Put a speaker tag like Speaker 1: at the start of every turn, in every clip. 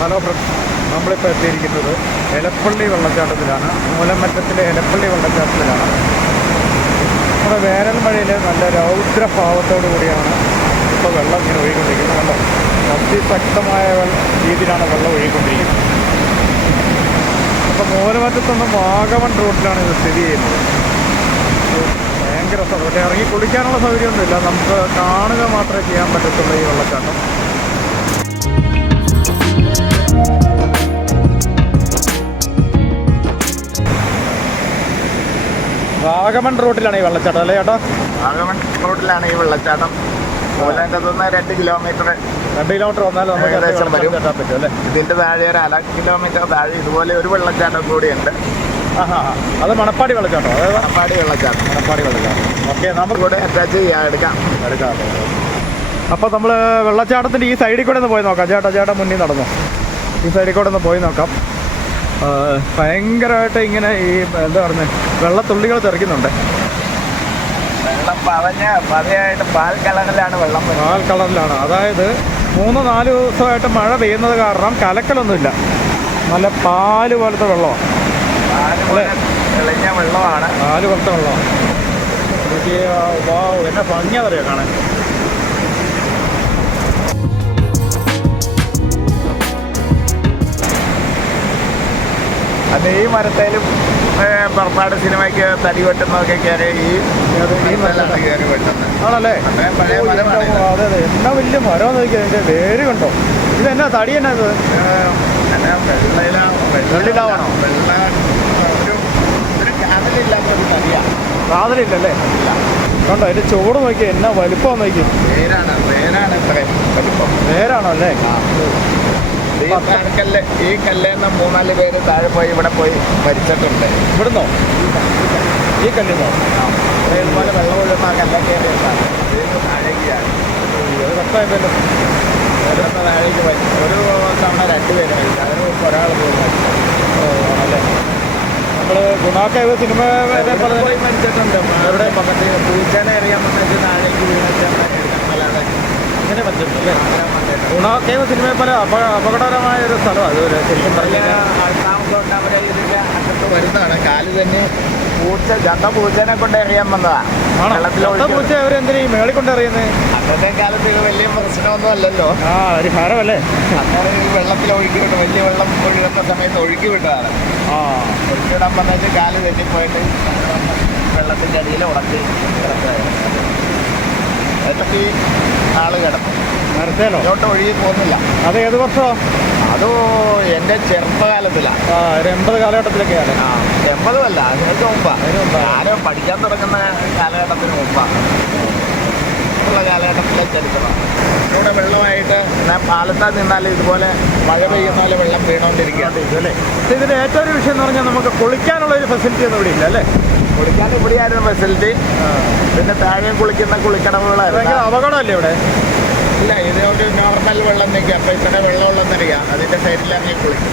Speaker 1: Hello friends നമ്മളിപ്പോൾ എത്തിയിരിക്കുന്നത് എലപ്പള്ളി വെള്ളച്ചാട്ടത്തിലാണ്. മൂലമറ്റത്തിലെ എലപ്പള്ളി വെള്ളച്ചാട്ടത്തിലാണ്. നമ്മുടെ വേനൽ മഴയിൽ നല്ല രൗദ്രഭാവത്തോടു കൂടിയാണ് ഇപ്പോൾ വെള്ളം ഇങ്ങനെ ഒഴുകിക്കൊണ്ടിരിക്കുന്നത്. നല്ല അതിശക്തമായ രീതിയിലാണ് വെള്ളം ഒഴുകിക്കൊണ്ടിരിക്കുന്നത്. അപ്പോൾ മൂലമറ്റത്തുനിന്ന് വാഗമൺ റൂട്ടിലാണ് ഇത് സ്ഥിതി ചെയ്യുന്നത്. ഭയങ്കര സൗകര്യം ഇറങ്ങി കുളിക്കാനുള്ള സൗകര്യമൊന്നുമില്ല. നമുക്ക് കാണുക മാത്രമേ ചെയ്യാൻ പറ്റത്തുള്ളൂ ഈ വെള്ളച്ചാട്ടം. വാഗമൺ റൂട്ടിലാണ് ഈ വെള്ളച്ചാട്ടം അല്ലേ ചേട്ടാ?
Speaker 2: വാഗമൺ റോഡിലാണ് ഈ വെള്ളച്ചാട്ടം. മൂലന്റെ നിന്ന് രണ്ട് കിലോമീറ്റർ
Speaker 1: രണ്ട് കിലോമീറ്റർ വന്നാലും നമുക്ക്
Speaker 2: ഏകദേശം വരും.
Speaker 1: അല്ലേ?
Speaker 2: ഇതിന്റെ താഴെ ഒരു അര കിലോമീറ്റർ താഴെ ഇതുപോലെ ഒരു വെള്ളച്ചാട്ടം കൂടിയുണ്ട്
Speaker 1: അത് മണപ്പാടി വെള്ളച്ചാട്ടം അതായത്
Speaker 2: മണപ്പാടി വെള്ളച്ചാട്ടം.
Speaker 1: മണപ്പാടി വെള്ളച്ചാട്ടം. ഓക്കെ നമുക്ക്
Speaker 2: കൂടെ അറ്റാച്ച് ചെയ്യാം എടുക്കാം.
Speaker 1: എടുക്കാം അപ്പോൾ നമ്മൾ വെള്ളച്ചാട്ടത്തിന്റെ ഈ സൈഡിൽ കൂടെ ഒന്ന് പോയി നോക്കാം. ചേട്ടാ ചേട്ടാ മുന്നിൽ നടന്നു. ഈ സൈഡിൽ കൂടെ ഒന്ന് പോയി നോക്കാം. ഭയങ്കരമായിട്ട് ഇങ്ങനെ ഈ എന്താ പറയുന്നത് വെള്ളത്തുള്ളികൾ തെറിക്കുന്നുണ്ട്.
Speaker 2: വെള്ളം പതഞ്ഞ് പതയായിട്ട് പാൽ കളറിലാണ് വെള്ളം
Speaker 1: പാൽ കളറിലാണ് അതായത് മൂന്ന് നാല് ദിവസമായിട്ട് മഴ പെയ്യുന്നത് കാരണം കലക്കലൊന്നുമില്ല. നല്ല പാൽ പോലത്തെ വെള്ളമാണ്.
Speaker 2: തെളിഞ്ഞ വെള്ളമാണ്.
Speaker 1: പാൽ പോലത്തെ വെള്ളമാണ്. എനിക്ക് വാ എന്നെ ഭംഗിയാതറിയോ കാണാൻ.
Speaker 2: അത് ഈ മരത്തേലും പുറപ്പാട് സിനിമയ്ക്ക് തടി വെട്ടുന്നതൊക്കെ കയറി ഈ കയറി വെട്ടുന്നത്.
Speaker 1: ആണല്ലേ?
Speaker 2: അത്രയും പഴയ
Speaker 1: ഓ,
Speaker 2: മരമാണ്
Speaker 1: ഇതിന്റെ-
Speaker 2: ഇത്.
Speaker 1: അതെ അതെ. എന്നാ വലിയ മരം നോക്കിയാൽ വേര് കണ്ടോ? ഇത് എന്നാ തടി എന്നാ ഇത്?
Speaker 2: എന്നാ വെള്ള ഒരു ഒരു കാതലില്ലാത്ത ഒരു തടിയാണ്
Speaker 1: സാധനമില്ലല്ലേ കണ്ടോ അതിന്റെ ചുവട് നോക്കി എന്നാ വലിപ്പം നോക്കി
Speaker 2: വേരാണ് ഇത്രയും
Speaker 1: വേരാണോ അല്ലേ?
Speaker 2: ഈ കല്ല് ഈ കല്ലേന്ന് മൂന്നാൽ പേര് താഴെ പോയി ഇവിടെ പോയി മരിച്ചിട്ടുണ്ട്.
Speaker 1: ഇവിടുന്നോ? ഈ കല്ലിന്നോ?
Speaker 2: ഇതുപോലെ വെള്ളം ഒഴുകുന്ന ആ കല്ലൊക്കെ താഴേക്ക് ഒരു തവണ രണ്ട് പേര് മരിച്ചു. അതിന് മുമ്പ് ഒരാൾ പോയി
Speaker 1: നമ്മൾ ഗുണാക്കേവ് സിനിമ
Speaker 2: മരിച്ചിട്ടുണ്ട്. അവിടെ പക്കത്ത് പൂച്ചനെ താഴേക്ക് വന്നിട്ട് താഴേക്ക് വീണിട്ട്
Speaker 1: അങ്ങനെ പറ്റുന്നുണ്ടല്ലേ ഗുണാക്കേവ് സിനിമയെ പോലെ അപ അപകടകരമായ ഒരു സ്ഥലമാണ് അതുപോലെ ശരിക്കും പറഞ്ഞാൽ
Speaker 2: വരുന്നതാണ്. കാൽ തന്നെ പൂച്ച ചത്ത പൂച്ചനെ കൊണ്ട് എറിയാൻ വന്നതാ.
Speaker 1: ആണോ?
Speaker 2: വെള്ളത്തിൽ
Speaker 1: ചത്ത
Speaker 2: ഒഴുക്കി
Speaker 1: പൂച്ച അവരെന്തിനാ മേളിൽ കൊണ്ട് എറിയുന്നത്
Speaker 2: അന്നത്തെ കാലത്ത് ഇത് വലിയ പ്രശ്നമൊന്നും അല്ലല്ലോ
Speaker 1: ആ ഒരു ഹരമല്ലേ
Speaker 2: അന്നേരം ഈ വെള്ളത്തിൽ ഒഴുക്കി വിട്ടു. വലിയ വെള്ളം ഒഴുകുന്ന സമയത്ത് ഒഴുക്കി വിട്ടതാണ്.
Speaker 1: ആ.
Speaker 2: ഒഴുക്കി വിടാൻ വന്നിട്ട് കാൽ തെറ്റിപ്പോയിട്ട് വെള്ളത്തിന്റെ അടിയിൽ ഉടക്കി കിടക്കുകയായിരുന്നു ആൾ കിടന്നു.
Speaker 1: നേരത്തേലോ
Speaker 2: ഇങ്ങോട്ട് ഒഴുകി പോകുന്നില്ല.
Speaker 1: അത് ഏത് വർഷം?
Speaker 2: അത് എന്റെ ചെറുപ്പകാലത്തിലാണ്
Speaker 1: എൺപത് കാലഘട്ടത്തിലൊക്കെയാണ്.
Speaker 2: ആ എൺപതും അല്ല അതിനൊക്കെ മുമ്പാ. ഞാൻ പഠിക്കാൻ തുടങ്ങുന്ന കാലഘട്ടത്തിന് മുമ്പാണ് ഉള്ള കാലഘട്ടത്തിലെ ചരിത്രമാണ്. ഇവിടെ വെള്ളമായിട്ട് ഞാൻ പാലത്താ നിന്നാൽ ഇതുപോലെ മഴ പെയ്യുന്ന പോലെ വെള്ളം വീണുകൊണ്ടിരിക്കുകയാണ്
Speaker 1: അല്ലേ? ഇതിന്റെ ഏറ്റവും ഒരു വിഷയം എന്ന് പറഞ്ഞാൽ നമുക്ക് കുളിക്കാനുള്ള ഒരു ഫെസിലിറ്റി ഒന്നും ഇവിടെ ഇല്ല അല്ലേ?
Speaker 2: കുളിക്കാൻ ഇവിടെയായിരുന്നു ഫെസിലിറ്റി പിന്നെ താഴെ കുളിക്കുന്ന കുളിക്കടവുകളായിരുന്നു.
Speaker 1: അപകടമല്ലേ ഇവിടെ?
Speaker 2: ഇല്ല ഇത് ഒരു നോർമൽ വെള്ളം നിൽക്കുക. അപ്പോൾ ഇത്ര വെള്ളം നിറയാം അതിന്റെ സൈഡിൽ ഇറങ്ങി കുളിക്കും.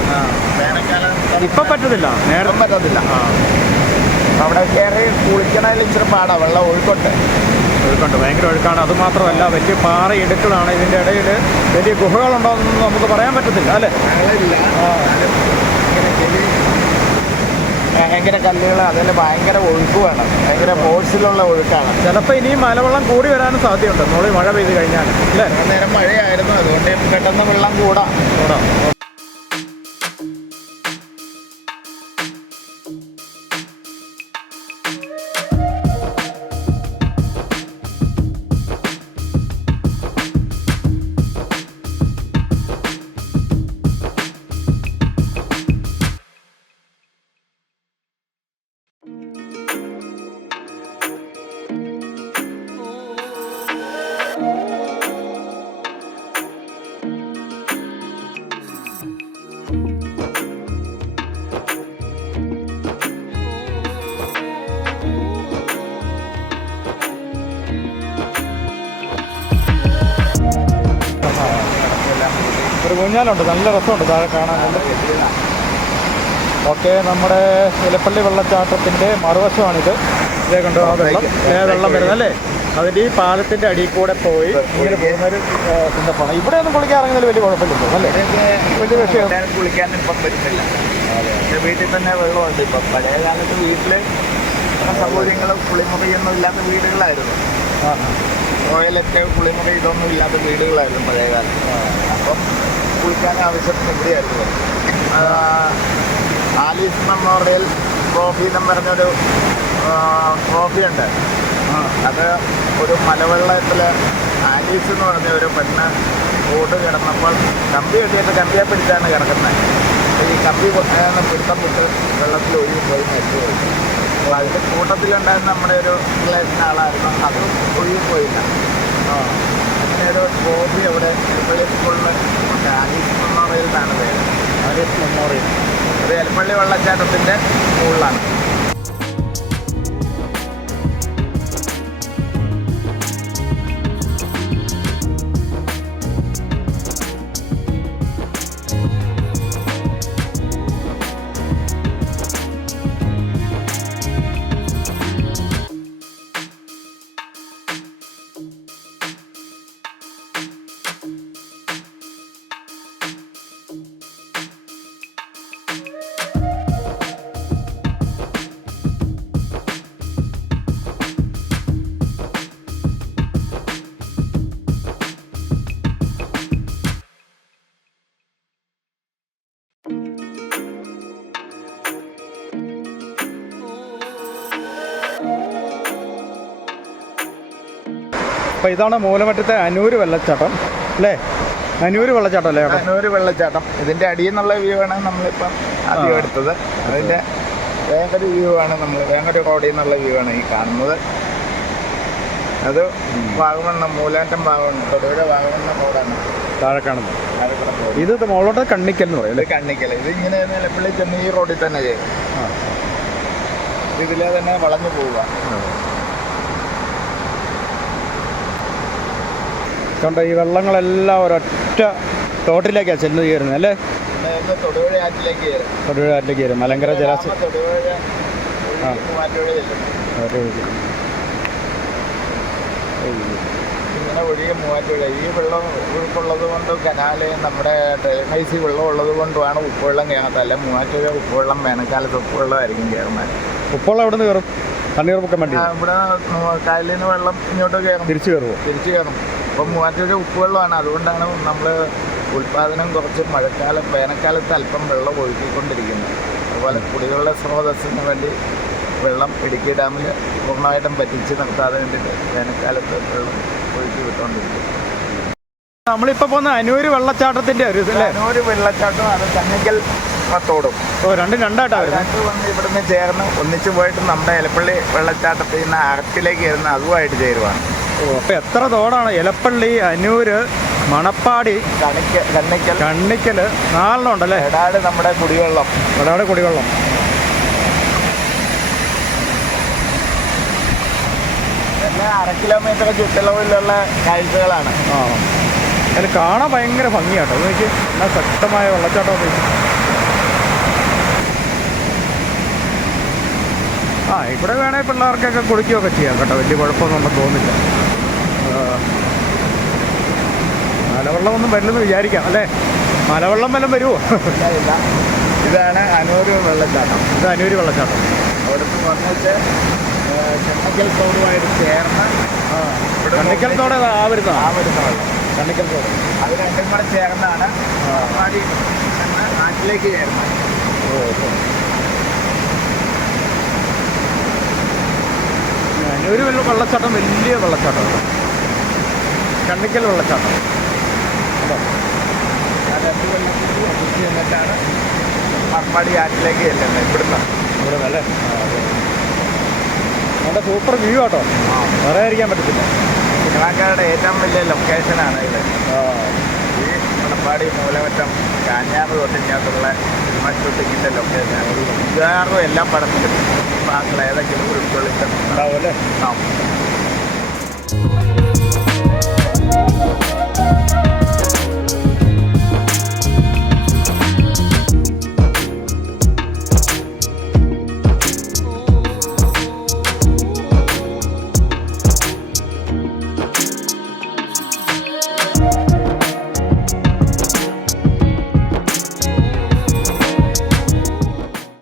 Speaker 2: വേനൽക്കാലം
Speaker 1: ഇപ്പൊ പറ്റത്തില്ല. നേരം
Speaker 2: പറ്റത്തില്ല. അവിടെ കയറി കുളിക്കണതിൽ ഇച്ചിരി പാടാ. വെള്ളം ഒഴുക്കൊട്ടെ
Speaker 1: ഒഴുക്കുണ്ട്. ഭയങ്കര ഒഴുക്കാണ്. അത് മാത്രമല്ല വലിയ പാറ ഇടുക്കളാണ് ഇതിന്റെ ഇടയിൽ വലിയ ഗുഹകളുണ്ടോയെന്നൊന്നും നമുക്ക് പറയാൻ പറ്റത്തില്ല അല്ലേ?
Speaker 2: ഇല്ല ഭയങ്കര കല്ലുകൾ അതിൽ ഭയങ്കര ഒഴുക്ക് വേണം. ഭയങ്കര ഫോഴ്സിലുള്ള ഒഴുക്കാണ്.
Speaker 1: ചിലപ്പോൾ ഇനിയും മലവെള്ളം കൂടി വരാനും സാധ്യതയുണ്ട്. നമ്മൾ മഴ പെയ്ത് കഴിഞ്ഞാൽ. അല്ലേ?
Speaker 2: നേരം മഴയായിരുന്നു. അതുകൊണ്ട് പെട്ടെന്ന് വെള്ളം കൂടാം
Speaker 1: കൂടാം. ഒരു ഊഞ്ഞാലുണ്ട് നല്ല രസമുണ്ട് താഴെ കാണാൻ ഓക്കെ നമ്മുടെ ഇലപ്പള്ളി വെള്ളച്ചാട്ടത്തിന്റെ മറുവശമാണിത്. ഇതേ കണ്ടോ ആ വെള്ളം ഏ വെള്ളം വരുന്നത് അല്ലേ? അതിന്റെ ഈ പാലത്തിന്റെ അടിയിൽ കൂടെ പോയി ഇങ്ങനെ പോകുന്നൊരു സിന്തപ്പാണ് ഇവിടെ ഒന്നും കുളിക്കാൻ ഇറങ്ങുന്നതിൽ വലിയ കുഴപ്പമില്ലല്ലോ അല്ലേ? വലിയ വിഷയം.
Speaker 2: കുളിക്കാൻ ഇപ്പം വരുന്നില്ല. എന്റെ വീട്ടിൽ തന്നെ വെള്ളമുണ്ട് ഇപ്പം. പഴയ കാലത്ത് വീട്ടിൽ സൗകര്യങ്ങളും കുളിമുറിയൊന്നും ഇല്ലാത്ത വീടുകളായിരുന്നു. ടോയ്ലറ്റ് കുളിമുറി ഇതൊന്നും ഇല്ലാത്ത വീടുകളായിരുന്നു പഴയ കാലത്ത് അപ്പം കുളിക്കാൻ ആവശ്യത്തിന് ഇവിടെയായിരുന്നു. ആലീസ് മെമ്മോറിയൽ ട്രോഫി എന്നും പറഞ്ഞൊരു ട്രോഫി ഉണ്ട്. അത് ഒരു മലവെള്ളത്തിൽ ആലീസ് എന്ന് പറഞ്ഞ ഒരു പെണ്ണ് ഓട് കിടന്നപ്പോൾ കമ്പി കെട്ടിയിട്ട് കമ്പിയെ പിടിച്ചാണ് കിടക്കുന്നത്. ഈ കമ്പി പിടുത്തം വിട്ട് വെള്ളത്തിൽ ഒഴുകി പോയി മരിച്ചു അപ്പോൾ അതിന്റെ കൂട്ടത്തിലുണ്ടായിരുന്ന നമ്മുടെ ഒരു റിലേഷൻ ആളായിരുന്നു. അത് ഒഴുകി പോയില്ല. അങ്ങനെ ഒരു ട്രോഫി അവിടെ എൽപ്പള്ളി സ്കൂളിൽ ഉണ്ട്. ആലീസ് മെമ്മോറിയൽ എന്നാണ് പേര്.
Speaker 1: Alice memorial.
Speaker 2: അത് എൽപ്പള്ളി വെള്ളച്ചാട്ടത്തിന്റെ മുകളിലാണ്
Speaker 1: അപ്പോൾ ഇതാണ് മൂലമറ്റത്തെ അനൂര് വെള്ളച്ചാട്ടം അല്ലേ? അനൂര് വെള്ളച്ചാട്ടം അല്ലേ
Speaker 2: അനൂര് വെള്ളച്ചാട്ടം. ഇതിന്റെ അടിയിൽ നിന്നുള്ള വ്യൂ ആണ് നമ്മളിപ്പം ആദ്യം എടുത്തത്. അതിന്റെ വേങ്ങര വ്യൂ ആണ് നമ്മൾ വേങ്ങര കോടയിൽ നിന്നുള്ള വ്യൂ ആണ് ഈ കാണുന്നത്. അത് വാഗമണ്ണ മൂലാറ്റം വാഗമണ്ണം തൊടുപുഴ വാഗമണ്ണ റോഡാണ്
Speaker 1: താഴെ കാണുന്നത് ഇത് മുകളോട്ട് കണ്ണിക്കൽ എന്ന് പറയും
Speaker 2: കണ്ണിക്കൽ. ഇത് ഇങ്ങനെ നിലപ്പള്ളി ചെന്ന് ഈ റോഡിൽ തന്നെ ചെയ്യും. ഇത് ഇതിലെ തന്നെ വളഞ്ഞു പോവുക.
Speaker 1: കണ്ട ഈ വെള്ളങ്ങളെല്ലാം ഒരൊറ്റ തോട്ടിലേക്കാണ് ചെന്ന് കയറുന്നത് അല്ലേ?
Speaker 2: തൊടുപുഴ ആറ്റിലേക്ക് കയറും.
Speaker 1: മലങ്കര ജലാശയം ആ.
Speaker 2: ഇങ്ങനെ ഒഴുകിയ മൂവാറ്റുപുഴ. ഈ വെള്ളം ഒഴുക്കുള്ളത് കൊണ്ട് കനാല് നമ്മുടെ ഡ്രെയിനേജ് വെള്ളം ഉള്ളത് കൊണ്ടുമാണ് ഉപ്പുവെള്ളം കയറാത്തത്. അല്ലെ മൂവാറ്റുപുഴ ഉപ്പുവെള്ളം വേനൽക്കാലത്ത് ഉപ്പുവെള്ളമായിരിക്കും കയറുന്നത്.
Speaker 1: ഉപ്പുവെള്ളം എവിടെ നിന്ന് കയറും തണ്ണീർപ്പൊക്കം വേണ്ടി?
Speaker 2: ആ, ഇവിടെ കായലിൽ നിന്ന് വെള്ളം ഇങ്ങോട്ട് കയറും.
Speaker 1: തിരിച്ചു കയറുമോ
Speaker 2: തിരിച്ചു കയറും. അപ്പം മൂവാറ്റുപുഴ ഉപ്പുവെള്ളമാണ്. അതുകൊണ്ടാണ് നമ്മൾ ഉൽപ്പാദനം കുറച്ച് മഴക്കാലം വേനൽക്കാലത്ത് അല്പം വെള്ളം ഒഴുക്കിക്കൊണ്ടിരിക്കുന്നത് അതുപോലെ കുടിവെള്ള സ്രോതസ്സിന് വേണ്ടി വെള്ളം ഇടുക്കി ഡാമിൽ പൂർണമായിട്ടും പറ്റിച്ച് നിർത്താതെ വേണ്ടിയിട്ട് വേനൽക്കാലത്ത് വെള്ളം ഒഴുക്കി വിട്ടുകൊണ്ടിരിക്കും
Speaker 1: നമ്മളിപ്പോൾ പോകുന്ന അനൂര് വെള്ളച്ചാട്ടത്തിന്റെ ഒരു
Speaker 2: അനൂര് വെള്ളച്ചാട്ടം അത് കണ്ണിക്കൽ തോടും
Speaker 1: ഓ രണ്ടും രണ്ടായിട്ടാണ്
Speaker 2: രണ്ട് വന്ന് ഇവിടുന്ന് ചേർന്ന് ഒന്നിച്ചു പോയിട്ട് നമ്മുടെ എലപ്പള്ളി വെള്ളച്ചാട്ടത്തിൽ നിന്ന് അറത്തിലേക്ക് ചേരുന്ന അതുമായിട്ട് ചേരുവാണ്.
Speaker 1: അപ്പോൾ എത്ര തോടാണ്? എലപ്പള്ളി അനൂര് മണപ്പാടി
Speaker 2: കണ്ണിക്കൽ കണ്ണിക്കൽ.
Speaker 1: കണ്ണിക്കൽ നാലെണ്ണം ഉണ്ടല്ലേ?
Speaker 2: എടാട് നമ്മുടെ കുടിവെള്ളം.
Speaker 1: എടാട് കുടിവെള്ളം.
Speaker 2: അര കിലോമീറ്റർ ചുറ്റളവിലുള്ള കാഴ്ചകളാണ്
Speaker 1: ആ. അതിൽ കാണാൻ ഭയങ്കര ഭംഗിയാട്ടോ. അത് നോക്കി. എന്നാ ശക്തമായ വെള്ളച്ചാട്ടം ആ ഇവിടെ വേണേൽ പിള്ളേർക്കൊക്കെ കുളിക്കുകയൊക്കെ ചെയ്യാം കേട്ടോ. വലിയ കുഴപ്പമൊന്നും നമുക്ക് തോന്നില്ല ആ. മലവെള്ളമൊന്നും വരില്ലെന്ന് വിചാരിക്കാം അല്ലേ? മലവെള്ളം വല്ലതും വരുമോ.
Speaker 2: ഇതാണ് അനൂര് വെള്ളച്ചാട്ടം.
Speaker 1: ഇത് അനൂര് വെള്ളച്ചാട്ടം.
Speaker 2: അവിടുത്തെ വന്നിട്ട് ചെന്നക്കൽ തോടുമായിട്ട് ചേർന്ന്
Speaker 1: കണ്ണിക്കൽ തോട്. ആ വരുന്ന
Speaker 2: ആ വരുന്ന വെള്ളം.
Speaker 1: തോട്.
Speaker 2: അത് രണ്ടും കൂടെ ചേർന്നാണ് നാട്ടിലേക്ക് ചേർന്നത്.
Speaker 1: അനൂര് വെള്ള വെള്ളച്ചാട്ടം വലിയ വെള്ളച്ചാട്ടമാണ് കണ്ണിക്കൽ വെള്ളച്ചാട്ടം.
Speaker 2: രണ്ട് വെള്ളത്തിൽ ഒന്നിച്ച് ചെന്നിട്ടാണ് മർപ്പാടി ആറ്റിലേക്ക് ചെല്ലുന്നത് ഇവിടുന്ന്.
Speaker 1: ഇവിടെ നല്ല നല്ല സൂപ്പർ വ്യൂ ആട്ടോ. പറയാതിരിക്കാൻ പറ്റത്തില്ല.
Speaker 2: സിനിമാക്കാരുടെ ഏറ്റവും വലിയ ലൊക്കേഷനാണ് ഇത്. ഈ മണപ്പാടി മൂലമറ്റം കാഞ്ഞാറ് തൊട്ടിങ്ങോട്ടുള്ള സിനിമ ഷൂട്ടിങ്ങിന്റെ ലൊക്കേഷനാണ് മിക്കവാറും എല്ലാ പടത്തിലും ഭാഗങ്ങൾ ഏതെങ്കിലും ഉൾക്കൊള്ളിച്ചിട്ടുണ്ടാവും
Speaker 1: അല്ലേ